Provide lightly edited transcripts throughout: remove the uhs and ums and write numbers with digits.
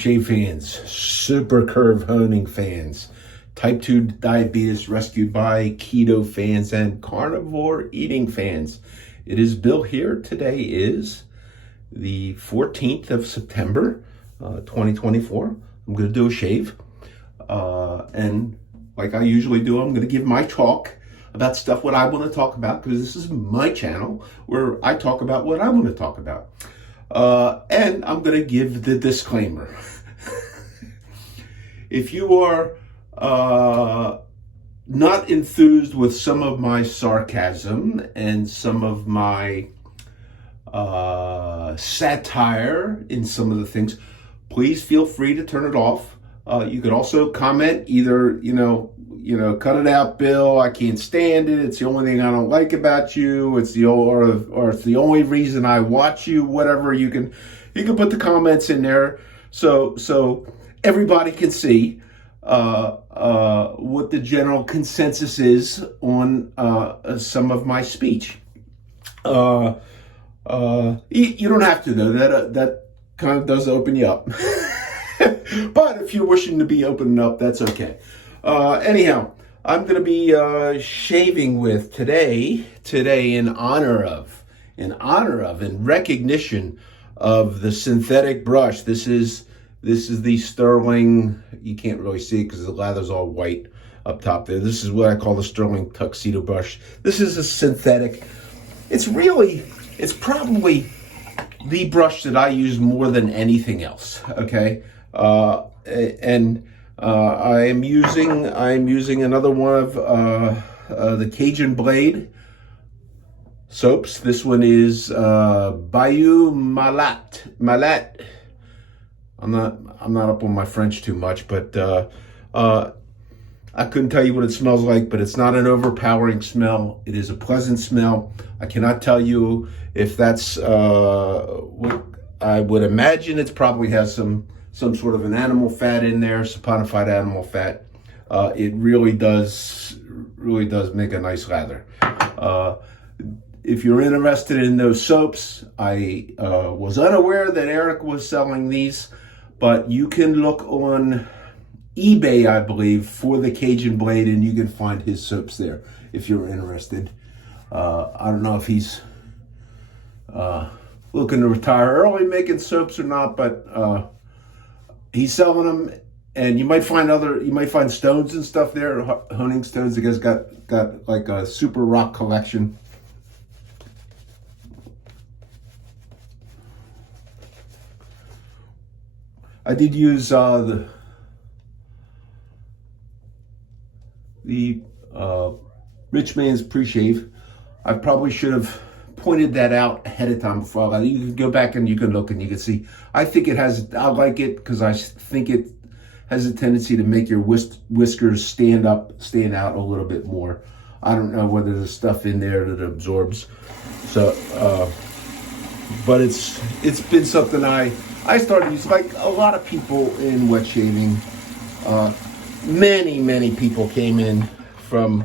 shave fans, super curve honing fans, type 2 diabetes rescued by keto fans, and carnivore eating fans. It is Bill here. Today is the 14th of September, 2024. I'm going to do a shave. And like I usually do, I'm going to give my talk about stuff what I want to talk about, because this is my channel where I talk about what I want to talk about. And I'm going to give the disclaimer. If you are not enthused with some of my sarcasm and some of my satire in some of the things, please feel free to turn it off. You could also comment either, cut it out, Bill. I can't stand it. It's the only thing I don't like about you. It's or it's the only reason I watch you. Whatever, you can put the comments in there so everybody can see what the general consensus is on some of my speech. You don't have to though. That kind of does open you up. But if you're wishing to be opening up, that's okay. Anyhow, I'm going to be shaving with today in honor of, in recognition of the synthetic brush. This is the Sterling. You can't really see it because the lather's all white up top there. This is what I call the Sterling tuxedo brush. This is a synthetic. It's probably the brush that I use more than anything else. Okay. I am using another one of the Cajun Blade soaps. This one is Bayou Malat. I'm not up on my French too much, but I couldn't tell you what it smells like, but it's not an overpowering smell. It is a pleasant smell. I cannot tell you if that's what I would imagine. It probably has some sort of an animal fat in there, saponified animal fat. It really does make a nice lather. If you're interested in those soaps, I was unaware that Eric was selling these, but you can look on eBay, I believe, for the Cajun Blade, and you can find his soaps there if you're interested. I don't know if he's looking to retire early making soaps or not, but he's selling them, and you might find stones and stuff there, honing stones. The guy's got like a super rock collection. I did use the Rich Man's Pre-Shave. I probably should have pointed that out ahead of time before. You can go back and you can look and you can see. I like it because I think it has a tendency to make your whiskers stand out a little bit more. I don't know whether there's stuff in there that absorbs. So, but it's been something I started using, like a lot of people in wet shaving. Many people came in from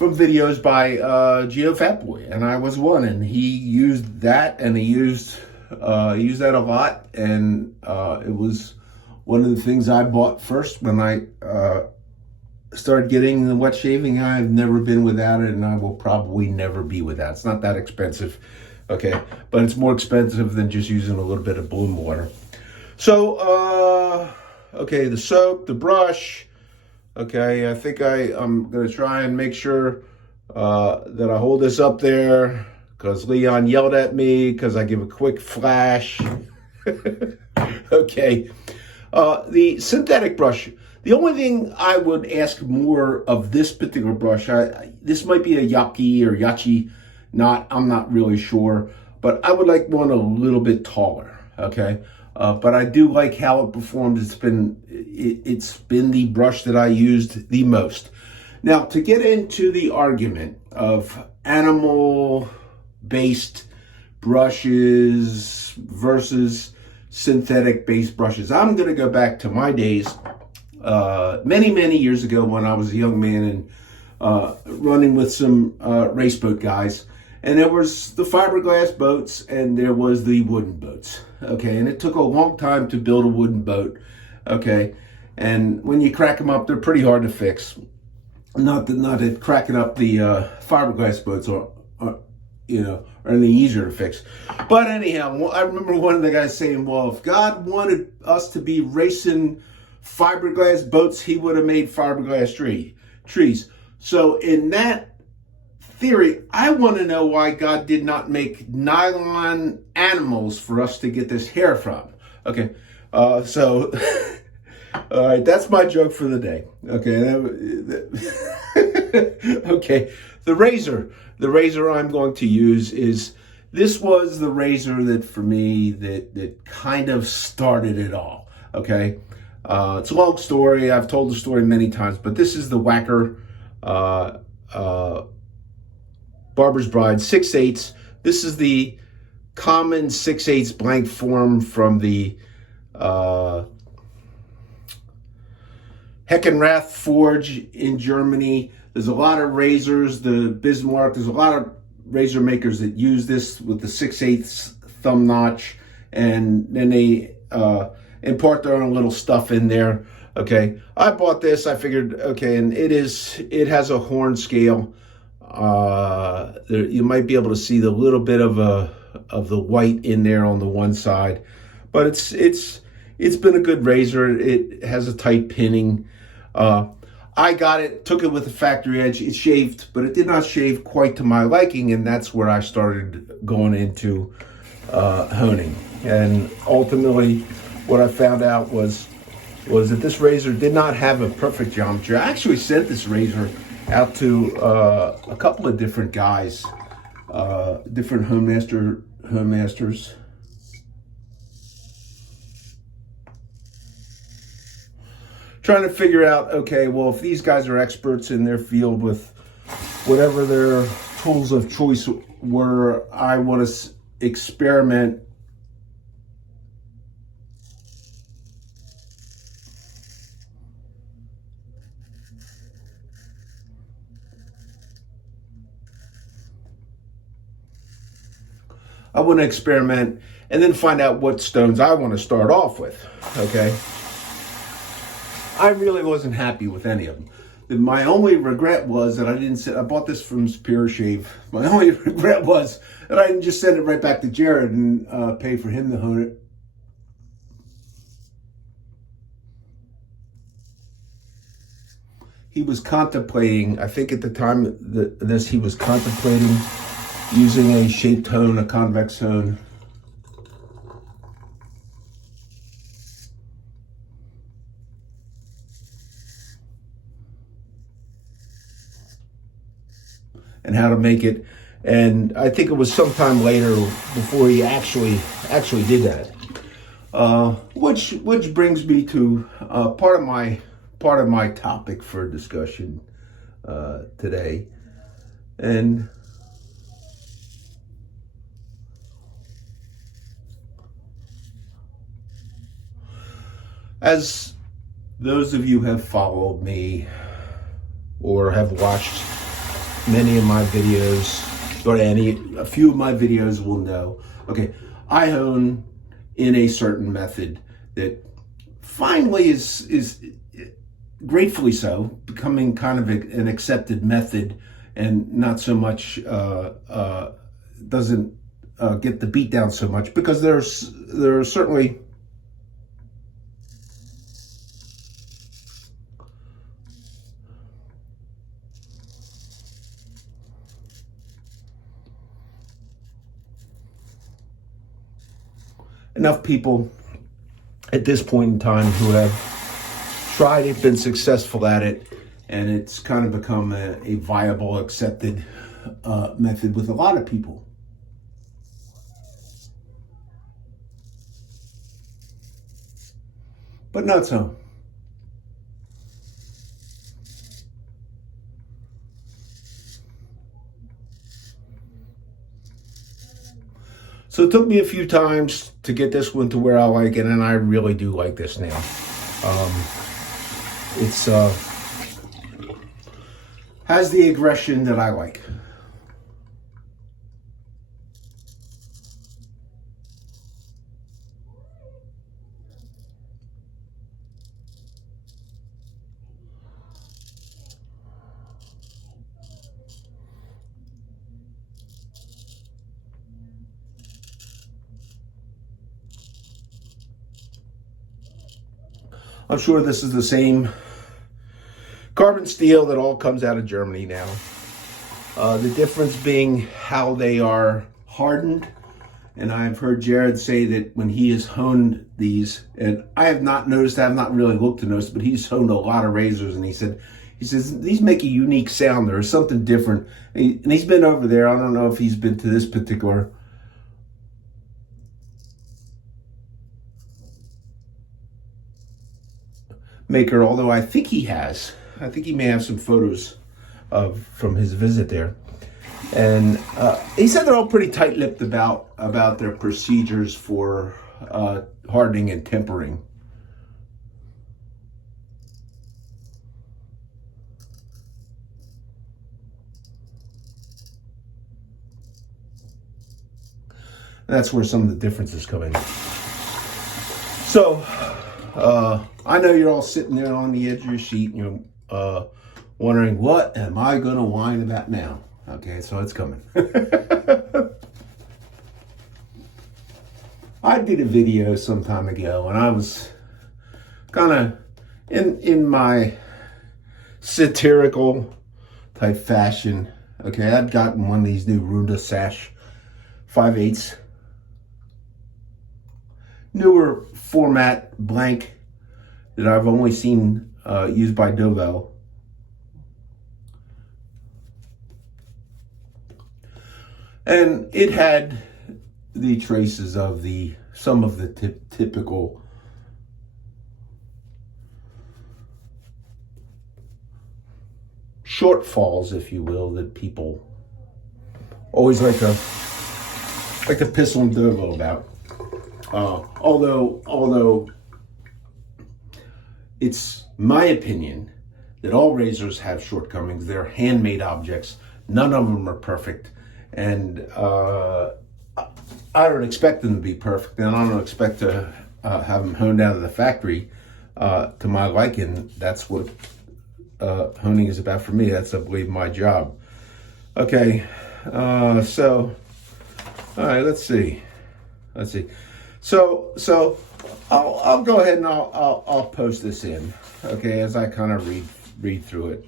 videos by Geo Fatboy, and I was one, and he used that, and he used that a lot, and it was one of the things I bought first when I started getting the wet shaving. I've never been without it, and I will probably never be without. It's not that expensive, okay, but it's more expensive than just using a little bit of bloom water. So, okay, the soap, the brush. Okay, I think I'm going to try and make sure that I hold this up there, because Leon yelled at me because I give a quick flash. Okay, the synthetic brush. The only thing I would ask more of this particular brush, this might be a Yaki or Yachi knot, I'm not really sure, but I would like one a little bit taller, okay? But I do like how it performs. It's been the brush that I used the most. Now, to get into the argument of animal-based brushes versus synthetic-based brushes, I'm going to go back to my days, many years ago when I was a young man and running with some race boat guys. And there was the fiberglass boats and there was the wooden boats. Okay, and it took a long time to build a wooden boat. Okay, and when you crack them up, they're pretty hard to fix. Not that cracking up the fiberglass boats are any easier to fix. But anyhow, I remember one of the guys saying, well, if God wanted us to be racing fiberglass boats, he would have made fiberglass trees. So in that theory, I want to know why God did not make nylon animals for us to get this hair from. Okay, so all right, that's my joke for the day. Okay, okay. The razor I'm going to use this was the razor that for me that kind of started it all. Okay, it's a long story. I've told the story many times, but this is the Whacker Barber's Bride 6/8. This is the common 6/8 blank form from the Heckenrath Forge in Germany. There's a lot of razors, the Bismarck, there's a lot of razor makers that use this with the 6/8 thumb notch, and then they impart their own little stuff in there. Okay, I bought this, I figured, okay, and it has a horn scale. You might be able to see the little bit of the white in there on the one side, but it's been a good razor. It has a tight pinning. I got it, took it with a factory edge. It shaved, but it did not shave quite to my liking, and that's where I started going into honing. And ultimately, what I found out was that this razor did not have a perfect geometry. I actually sent this razor out to a couple of different guys, different home masters. Trying to figure out, okay, well, if these guys are experts in their field with whatever their tools of choice were, I want to experiment and then find out what stones I want to start off with, okay? I really wasn't happy with any of them. My only regret was that I bought this from Superior Shave. My only regret was that I didn't just send it right back to Jared and pay for him to hone it. He was contemplating, I think at the time he was contemplating using a shaped hone, a convex hone. And how to make it, and I think it was sometime later before he actually did that. Which brings me to part of my topic for discussion today, and as those of you have followed me or have watched many of my videos, or a few of my videos will know, okay, I hone in a certain method that finally is gratefully so, becoming kind of an accepted method, and not so much, doesn't get the beat down so much, because there are certainly enough people at this point in time who have tried it, been successful at it, and it's kind of become a viable, accepted method with a lot of people. But not so. So it took me a few times to get this one to where I like it, and I really do like this now. It's has the aggression that I like. I'm sure this is the same carbon steel that all comes out of Germany now. The difference being how they are hardened. And I've heard Jared say that when he has honed these, and I have not noticed, I have not really looked to notice, but he's honed a lot of razors, and he says, these make a unique sound. There is something different. And he's been over there. I don't know if he's been to this particular maker, although I think he has. I think he may have some photos from his visit there. And he said they're all pretty tight-lipped about their procedures for hardening and tempering. And that's where some of the differences come in. So, I know you're all sitting there on the edge of your seat and you're wondering, what am I going to whine about now? Okay, so it's coming. I did a video some time ago, and I was kind of in my satirical type fashion. Okay, I'd gotten one of these new Runda Sash 5/8 newer format blank that I've only seen used by Dovo. And it had the traces of some of the typical shortfalls, if you will, that people always like to piss on Dovo about. Although it's my opinion that all razors have shortcomings. They're handmade objects. None of them are perfect. And I don't expect them to be perfect, and I don't expect to have them honed out of the factory to my liking. That's what honing is about for me. That's, I believe, my job. Okay, so all right, let's see. So I'll go ahead and I'll post this in, okay, as I kind of read through it.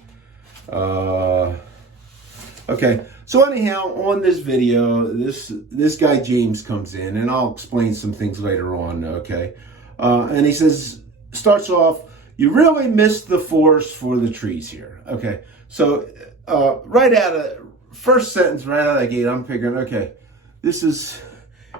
Okay, so anyhow, on this video, this guy James comes in, and I'll explain some things later on, okay? And he starts off, you really missed the forest for the trees here, okay? So first sentence right out of the gate, I'm figuring, okay, is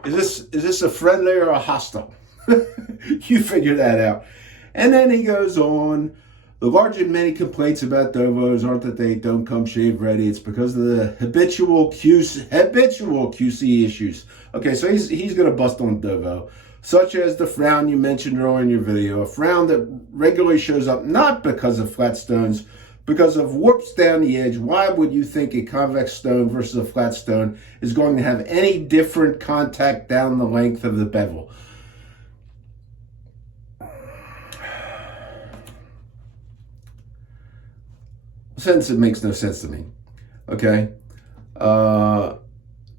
this a friendly or a hostile? You figure that out. And then he goes on. The large and many complaints about Dovos aren't that they don't come shave ready. It's because of the habitual QC issues. Okay, so he's going to bust on Dovo, such as the frown you mentioned earlier in your video, a frown that regularly shows up not because of flat stones, because of warps down the edge. Why would you think a convex stone versus a flat stone is going to have any different contact down the length of the bevel? Since it makes no sense to me, okay?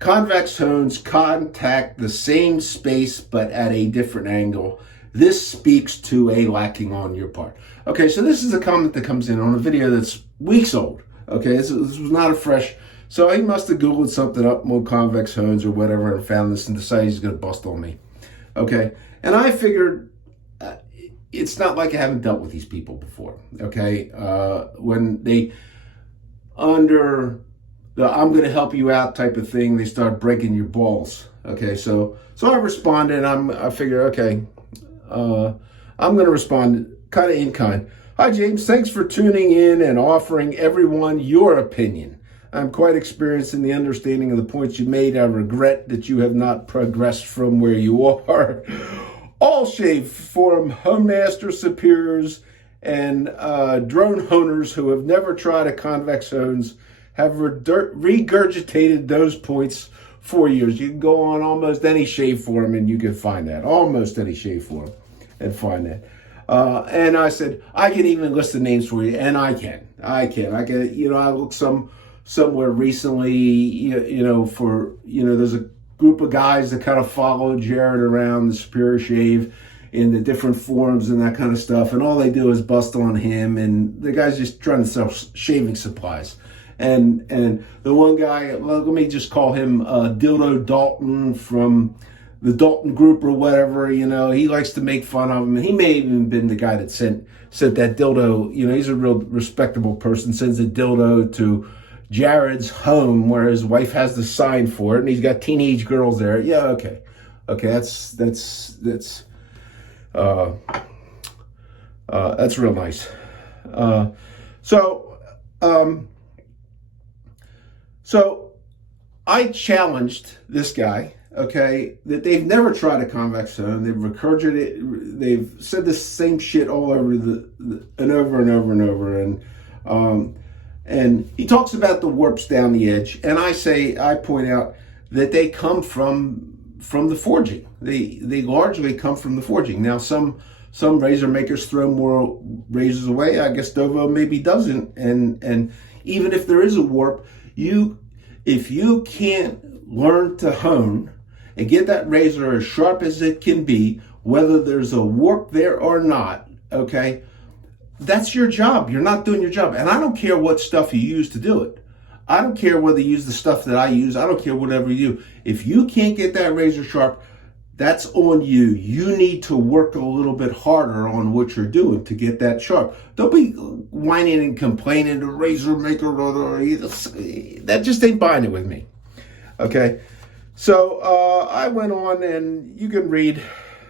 Convex stones contact the same space but at a different angle. This speaks to a lacking on your part. Okay, so this is a comment that comes in on a video that's weeks old. Okay, this was not a fresh, so he must have Googled something up, more convex hones or whatever, and found this and decided he's going to bust on me. Okay, and I figured it's not like I haven't dealt with these people before. Okay, when they, under the I'm going to help you out type of thing, they start breaking your balls. Okay, so I responded. I figured, okay, I'm going to respond kind of in kind. Hi, James. Thanks for tuning in and offering everyone your opinion. I'm quite experienced in the understanding of the points you made. I regret that you have not progressed from where you are. All shave forum home master superiors and drone honers who have never tried a convex hones have regurgitated those points for years. You can go on almost any shave forum and you can find that. Almost any shave forum and find that. And I said, I can even list the names for you, and I can, I looked somewhere recently, there's a group of guys that kind of follow Jared around the Superior Shave, in the different forums and that kind of stuff, and all they do is bust on him, and the guy's just trying to sell shaving supplies. And the one guy, well, let me just call him Dildo Dalton from the Dalton Group or whatever, you know, he likes to make fun of him. And he may have even been the guy that sent that dildo, you know, he's a real respectable person, sends a dildo to Jared's home where his wife has the sign for it, and he's got teenage girls there. Yeah, okay. Okay, that's real nice. So I challenged this guy, okay, that they've never tried a convex zone. They've regurgitated, they've said the same shit all over and over and over and over. And he talks about the warps down the edge. And I point out that they come from the forging. They largely come from the forging. Now, some razor makers throw more razors away. I guess Dovo maybe doesn't. And even if there is a warp, if you can't learn to hone and get that razor as sharp as it can be, whether there's a warp there or not, okay, that's your job. You're not doing your job. And I don't care what stuff you use to do it. I don't care whether you use the stuff that I use. I don't care whatever you do. If you can't get that razor sharp, that's on you. You need to work a little bit harder on what you're doing to get that sharp. Don't be whining and complaining to razor maker. That just ain't buying it with me. Okay. So I went on, and you can read,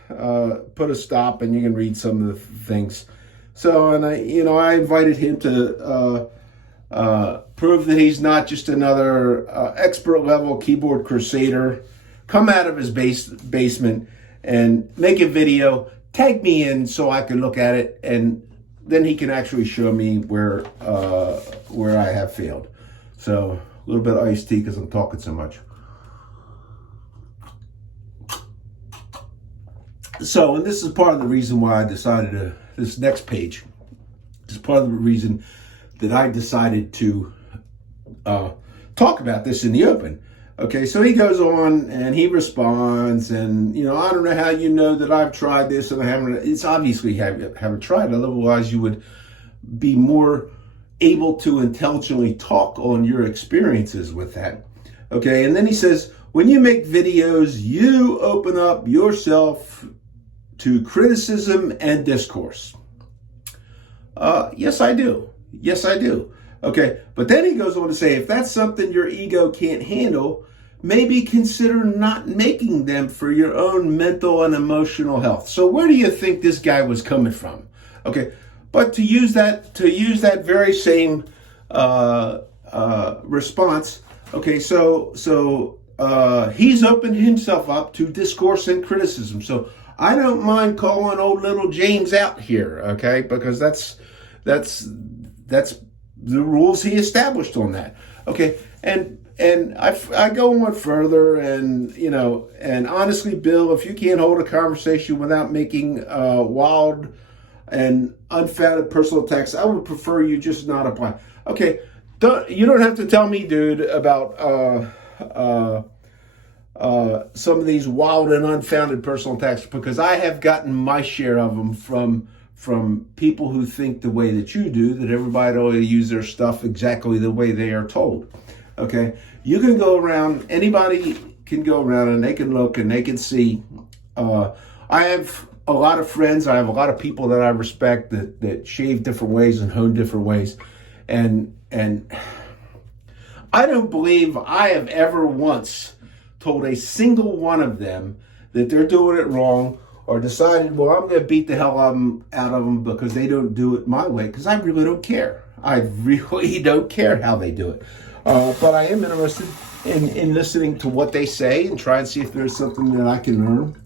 put a stop, and you can read some of the things. So, and I invited him to prove that he's not just another expert level keyboard crusader. Come out of his basement and make a video, tag me in so I can look at it, and then he can actually show me where I have failed. So a little bit of iced tea because I'm talking so much. So, and this is part of the reason why I decided this next page is part of the reason that I decided to talk about this in the open. Okay, so he goes on and he responds, and I don't know how you know that I've tried this and I haven't. It's obviously haven't tried it. Otherwise, you would be more able to intelligently talk on your experiences with that. Okay, and then he says, when you make videos, you open up yourself to criticism and discourse. Yes, I do. Yes, I do. Okay, but then he goes on to say, if that's something your ego can't handle, maybe consider not making them for your own mental and emotional health. So where do you think this guy was coming from? Okay, but to use that very same response. Okay, so he's opened himself up to discourse and criticism. So I don't mind calling old little James out here, okay, because that's the rules he established on that. Okay, and I go on further, and and honestly, Bill, if you can't hold a conversation without making wild and unfounded personal attacks, I would prefer you just not apply. Okay, you don't have to tell me, dude, about some of these wild and unfounded personal attacks, because I have gotten my share of them from people who think the way that you do, that everybody ought to use their stuff exactly the way they are told. Okay, you can go around, anybody can go around and they can look and they can see. I have a lot of friends, I have a lot of people that I respect that shave different ways and hone different ways. And I don't believe I have ever once told a single one of them that they're doing it wrong, or decided, well, I'm going to beat the hell out of them because they don't do it my way, because I really don't care. I really don't care how they do it. But I am interested in listening to what they say and try and see if there's something that I can learn.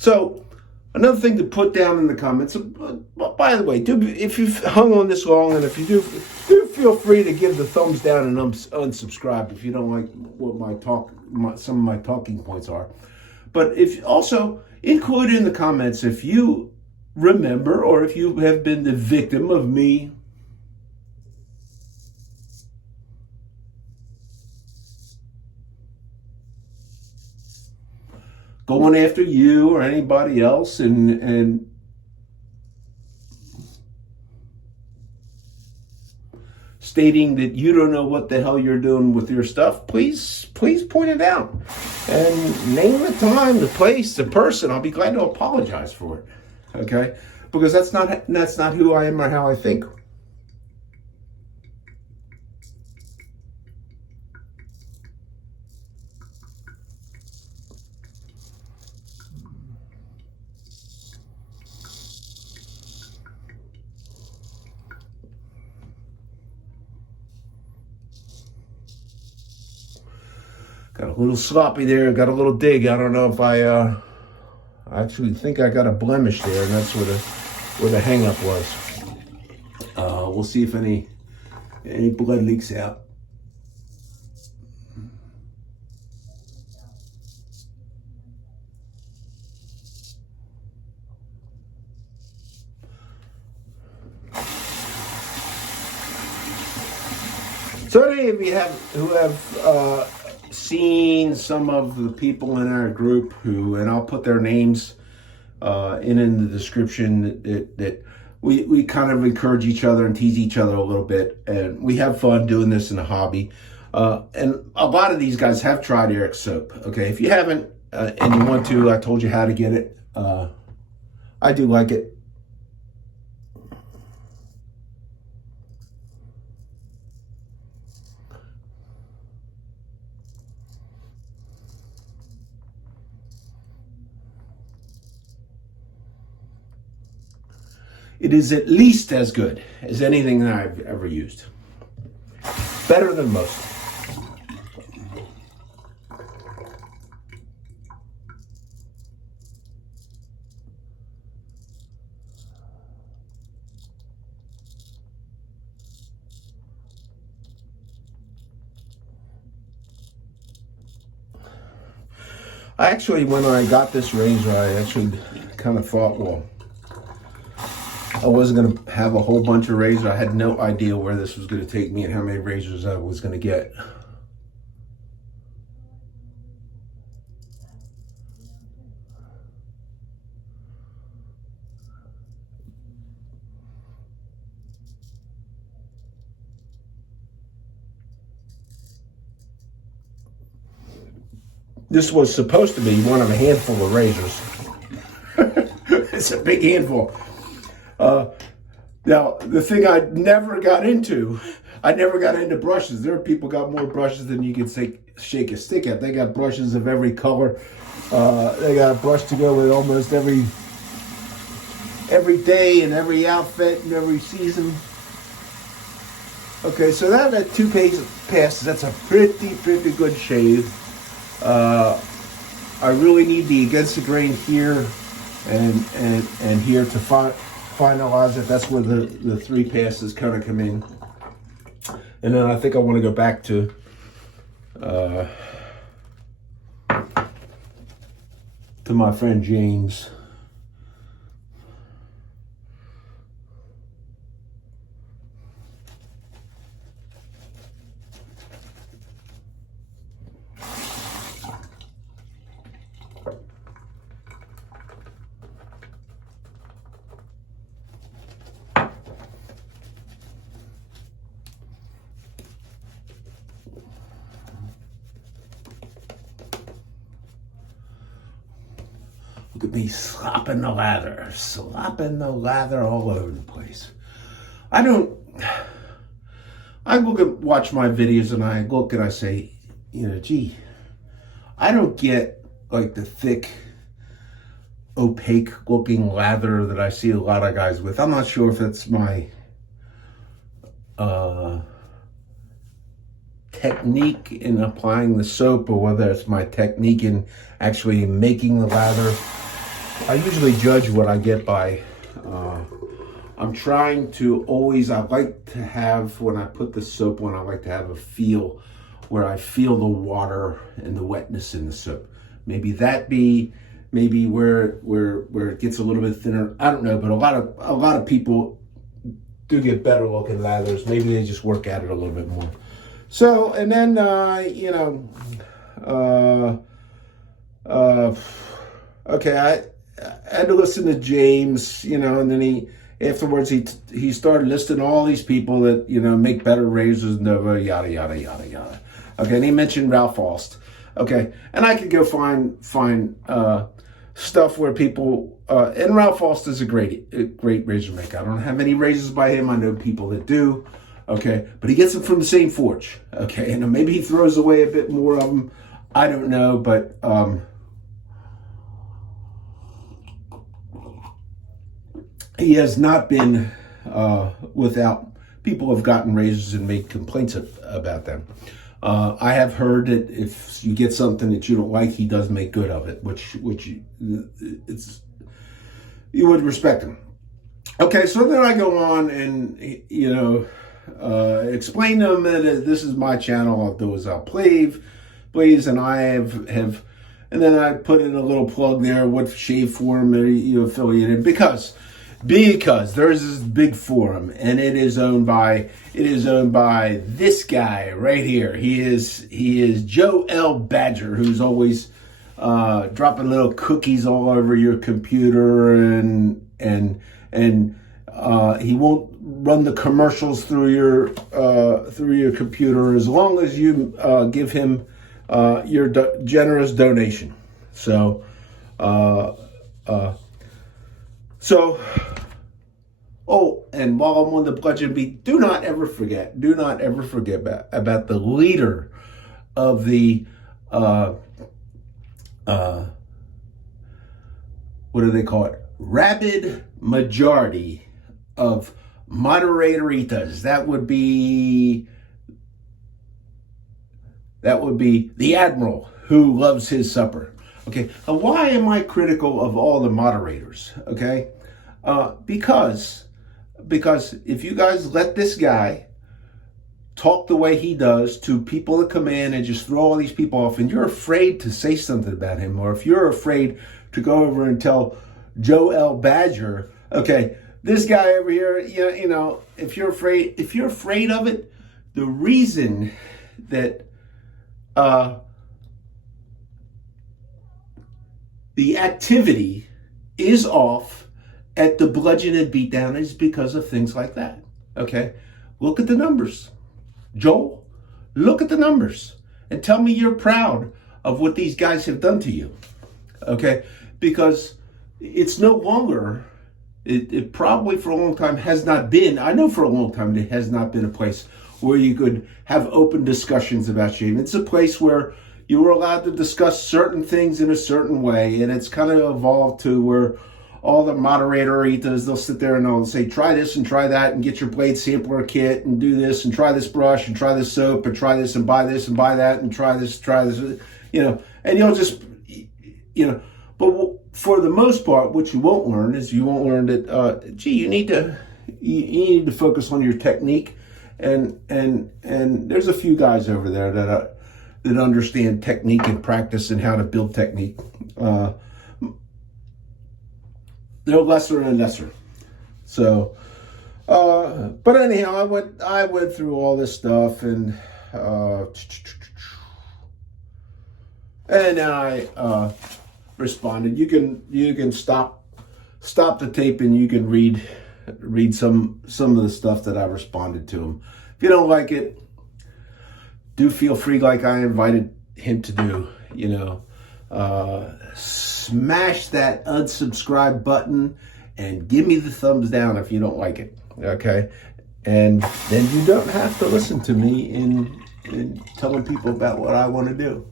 So, another thing to put down in the comments, by the way, if you've hung on this long, and if you do feel free to give the thumbs down and unsubscribe if you don't like what some of my talking points are. But if also include in the comments if you remember or if you have been the victim of me going after you or anybody else and stating that you don't know what the hell you're doing with your stuff, please point it out and name the time, the place, the person. I'll be glad to apologize for it. Okay? Because that's not who I am or how I think. Got a little sloppy there, got a little dig. I don't know if I actually think I got a blemish there, and that's where the hang up was. We'll see if any blood leaks out. So any of you who have seen some of the people in our group and I'll put their names in the description, that we kind of encourage each other and tease each other a little bit, and we have fun doing this in a hobby. And a lot of these guys have tried Eric's soap. Okay, if you haven't and you want to, I told you how to get it. I do like it. It is at least as good as anything that I've ever used. Better than most. When I got this razor, I actually kind of thought, well, I wasn't going to have a whole bunch of razors. I had no idea where this was going to take me and how many razors I was going to get. This was supposed to be one of a handful of razors. It's a big handful. Now, the thing I never got into brushes. There are people got more brushes than you can shake a stick at. They got brushes of every color. They got a brush to go with almost every day and every outfit and every season. Okay, so that at 2 passes, that's a pretty good shave. I really need the against the grain here and here to finalize it. That's where the 3 passes kind of come in. And then I think I want to go back to my friend James. Look at me slopping the lather all over the place. I watch my videos and I look and I say, gee, I don't get like the thick, opaque looking lather that I see a lot of guys with. I'm not sure if it's my technique in applying the soap or whether it's my technique in actually making the lather. I usually judge what I get by I'm trying to always, I like to have, when I put the soap on, I like to have a feel where I feel the water and the wetness in the soap. Maybe that be, maybe where it gets a little bit thinner. I don't know, but a lot of people do get better looking lathers. Maybe they just work at it a little bit more. So, and then, okay, I had to listen to James, and then afterwards he started listing all these people that, make better razors, Nova, yada, yada, yada, yada. Okay, and he mentioned Ralph Faust. Okay, and I could go find stuff where people, and Ralph Faust is a great razor maker. I don't have any razors by him. I know people that do. Okay, but he gets them from the same forge. Okay, and maybe he throws away a bit more of them. I don't know, but he has not been without. People have gotten razors and made complaints about them. I have heard that if you get something that you don't like, he does make good of it, which you would respect him. Okay, so then I go on and explain to him that this is my channel. I'll do as I'll please, and I have, and then I put in a little plug there. What shave forum are you affiliated? Because there's this big forum, and it is owned by this guy right here. He is Joe L. Badger, who's always dropping little cookies all over your computer, and he won't run the commercials through your computer as long as you give him your generous donation. So. Oh, and while I'm on the bludgeon beat, do not ever forget about the leader of the, what do they call it? Rabid majority of moderatoritas. That would be the Admiral who loves his supper. Okay, now why am I critical of all the moderators? Okay, because if you guys let this guy talk the way he does to people that come in and just throw all these people off, and you're afraid to say something about him, or if you're afraid to go over and tell Joe L. Badger, okay, this guy over here, if you're afraid of it, the reason that the activity is off at the bludgeon and beatdown is because of things like that. Okay, look at the numbers, Joel. Look at the numbers and tell me you're proud of what these guys have done to you. Okay, because it's no longer. It probably for a long time has not been. I know for a long time it has not been a place where you could have open discussions about shaving. It's a place where you were allowed to discuss certain things in a certain way, and it's kind of evolved to where all the moderatoritas, they'll sit there and they'll say, try this and try that and get your blade sampler kit and do this and try this brush and try this soap and try this and buy that and try this, and you'll just, but for the most part, what you won't learn is that, you need to focus on your technique, and there's a few guys over there that understand technique and practice and how to build technique. They're lesser and lesser. So, but anyhow, I went through all this stuff, and I responded. You can stop the tape and you can read some of the stuff that I responded to him. If you don't like it, do feel free, like I invited him to do, smash that unsubscribe button and give me the thumbs down if you don't like it, okay? And then you don't have to listen to me in telling people about what I want to do.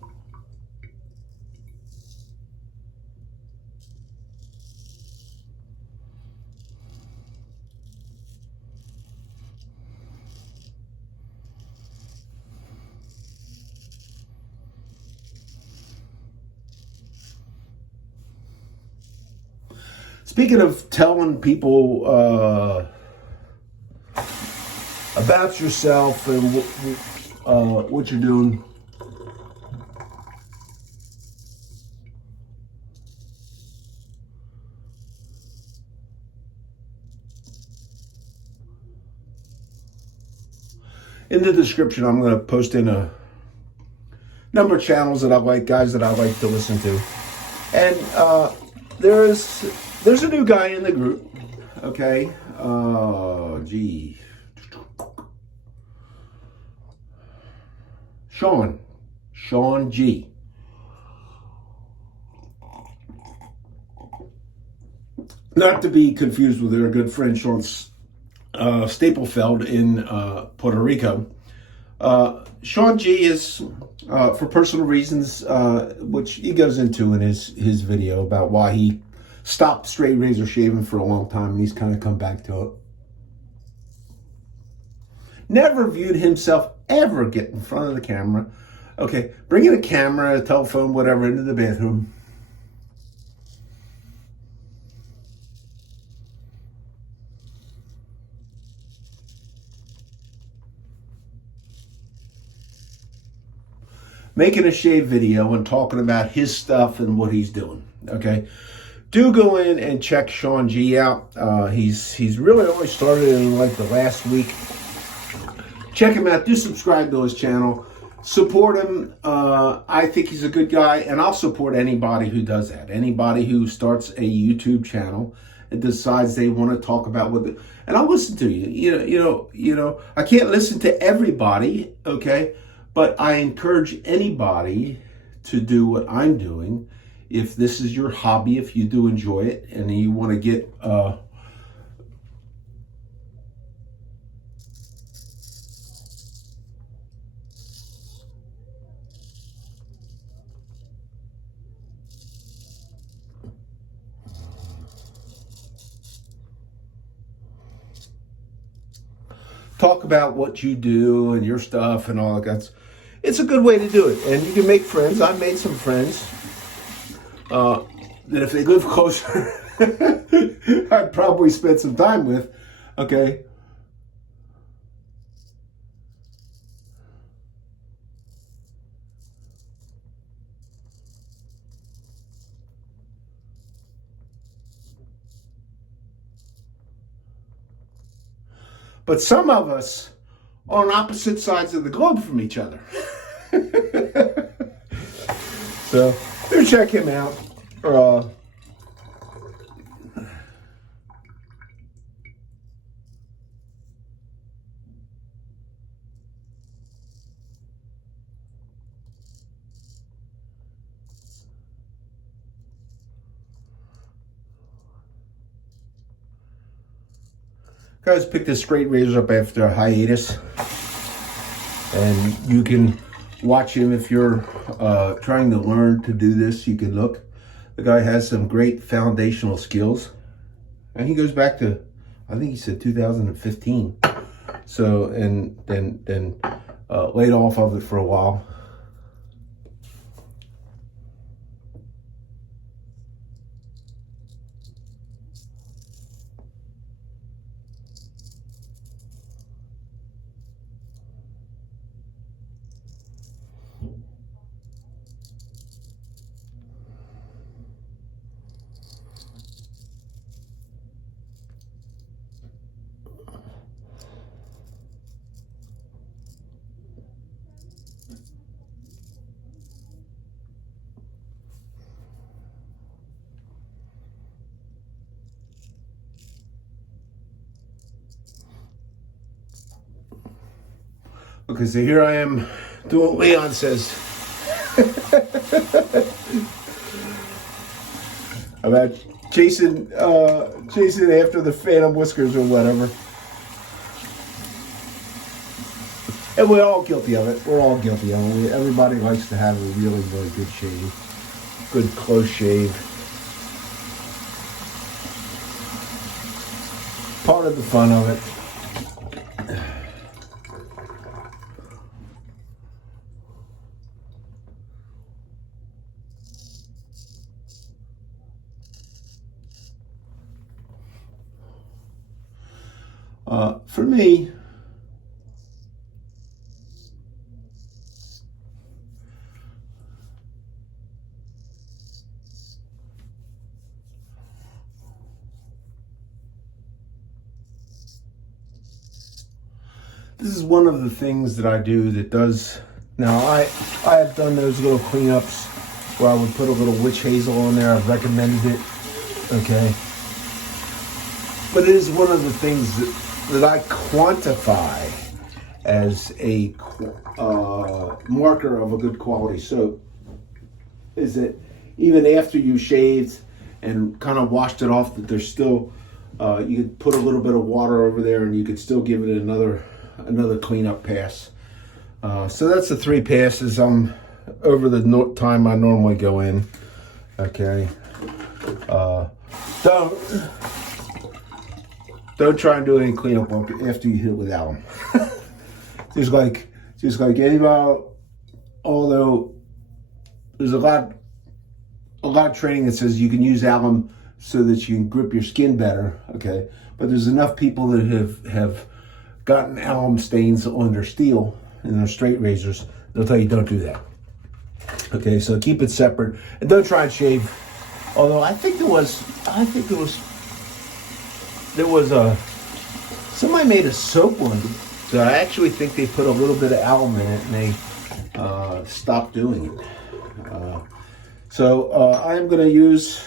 Speaking of telling people about yourself and what you're doing. In the description, I'm going to post in a number of channels that I like, guys that I like to listen to. And there's a new guy in the group, okay? Sean G. Not to be confused with our good friend Sean Staplefeld in Puerto Rico. Sean G is, for personal reasons, which he goes into in his video about why he stopped straight razor shaving for a long time, and he's kind of come back to it. Never viewed himself ever get in front of the camera. Okay, bringing a camera, a telephone, whatever, into the bathroom. Making a shave video and talking about his stuff and what he's doing, okay? Do go in and check Sean G out. He's really only started in like the last week. Check him out. Do subscribe to his channel. Support him. I think he's a good guy, and I'll support anybody who does that. Anybody who starts a YouTube channel and decides they want to talk about and I'll listen to you. You know. I can't listen to everybody, okay? But I encourage anybody to do what I'm doing. If this is your hobby, if you do enjoy it, and you want to get talk about what you do and your stuff and all that. It's a good way to do it, and you can make friends. I've made some friends that if they live closer, I'd probably spend some time with, okay? But some of us are on opposite sides of the globe from each other. So, do check him out. Guys, picked this straight razor up after a hiatus, and you can watch him if you're trying to learn to do this. You can look. The guy has some great foundational skills, and he goes back to, I think he said 2015. So, and then laid off of it for a while. Okay, so here I am doing what Leon says. About chasing after the phantom whiskers or whatever. And we're all guilty of it. We're all guilty of it. Everybody likes to have a really, really good shave. Good close shave. Part of the fun of it. For me, This is one of the things that I do that does. Now I have done those little cleanups where I would put a little witch hazel on there. I've recommended it. Okay. But it is one of the things that I quantify as a marker of a good quality soap. Is that even after you shaved and kind of washed it off, that there's still, you could put a little bit of water over there and you could still give it another cleanup pass. So that's the 3 passes. I'm over the time I normally go in. Okay. Don't try and do any cleanup after you hit it with alum. just like anybody, although there's a lot of training that says you can use alum so that you can grip your skin better. Okay. But there's enough people that have gotten alum stains on their steel and their straight razors. They'll tell you don't do that. Okay, so keep it separate and don't try and shave. Although somebody made a soap one that I actually think they put a little bit of alum in it and they stopped doing it. So I am going to use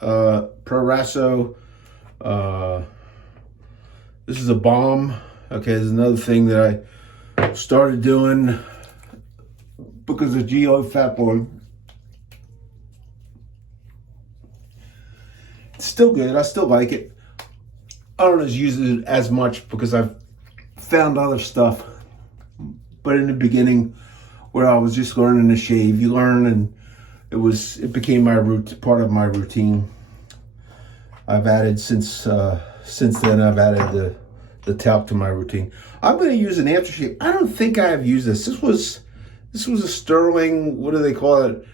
Proraso. This is a balm. Okay, there's another thing that I started doing because of Geo Fat Boy. It's still good. I still like it. I don't use it as much because I've found other stuff. But in the beginning, where I was just learning to shave, you learn, and it became part of my routine. I've added since then. I've added the talc to my routine. I'm going to use an aftershave. I don't think I have used this. This was a Sterling. What do they call it?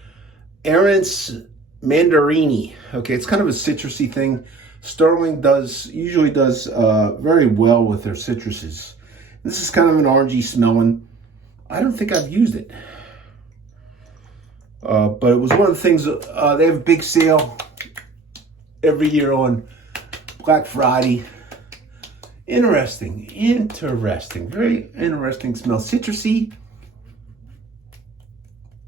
Erin's Mandarini. Okay, it's kind of a citrusy thing. Sterling usually does very well with their citruses. This is kind of an orangey smelling. I don't think I've used it. But it was one of the things, they have a big sale every year on Black Friday. Interesting, very interesting smell. Citrusy.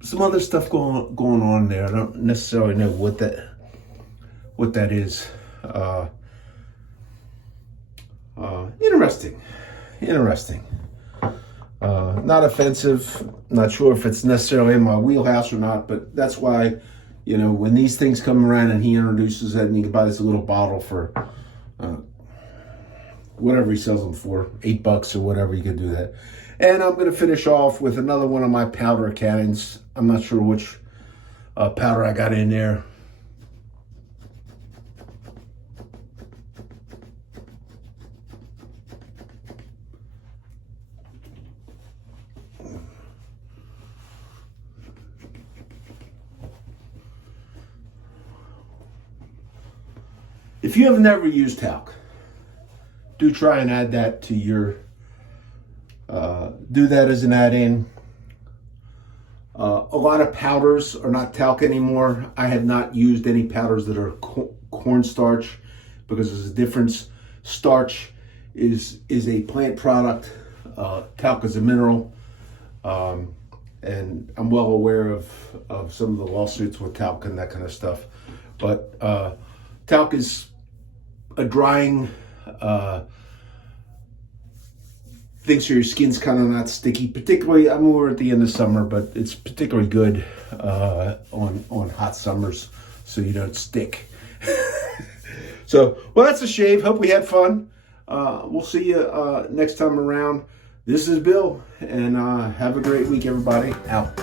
Some other stuff going on there. I don't necessarily know what that is. Interesting. Not offensive. Not sure if it's necessarily in my wheelhouse or not, but that's why, when these things come around and he introduces it, and you can buy this little bottle for whatever he sells them for, $8 or whatever, you could do that. And I'm going to finish off with another one of my powder cannons. I'm not sure which powder I got in there. If you have never used talc, do try and add that to your, do that as an add-in. A lot of powders are not talc anymore. I have not used any powders that are cornstarch because there's a difference. Starch is a plant product. Talc is a mineral. And I'm well aware of some of the lawsuits with talc and that kind of stuff. But talc is a drying thing so your skin's kind of not sticky. Particularly, I mean, we're at the end of summer, but it's particularly good on hot summers so you don't stick. So, well, that's a shave. Hope we had fun. We'll see you next time around. This is Bill, and have a great week, everybody. Out.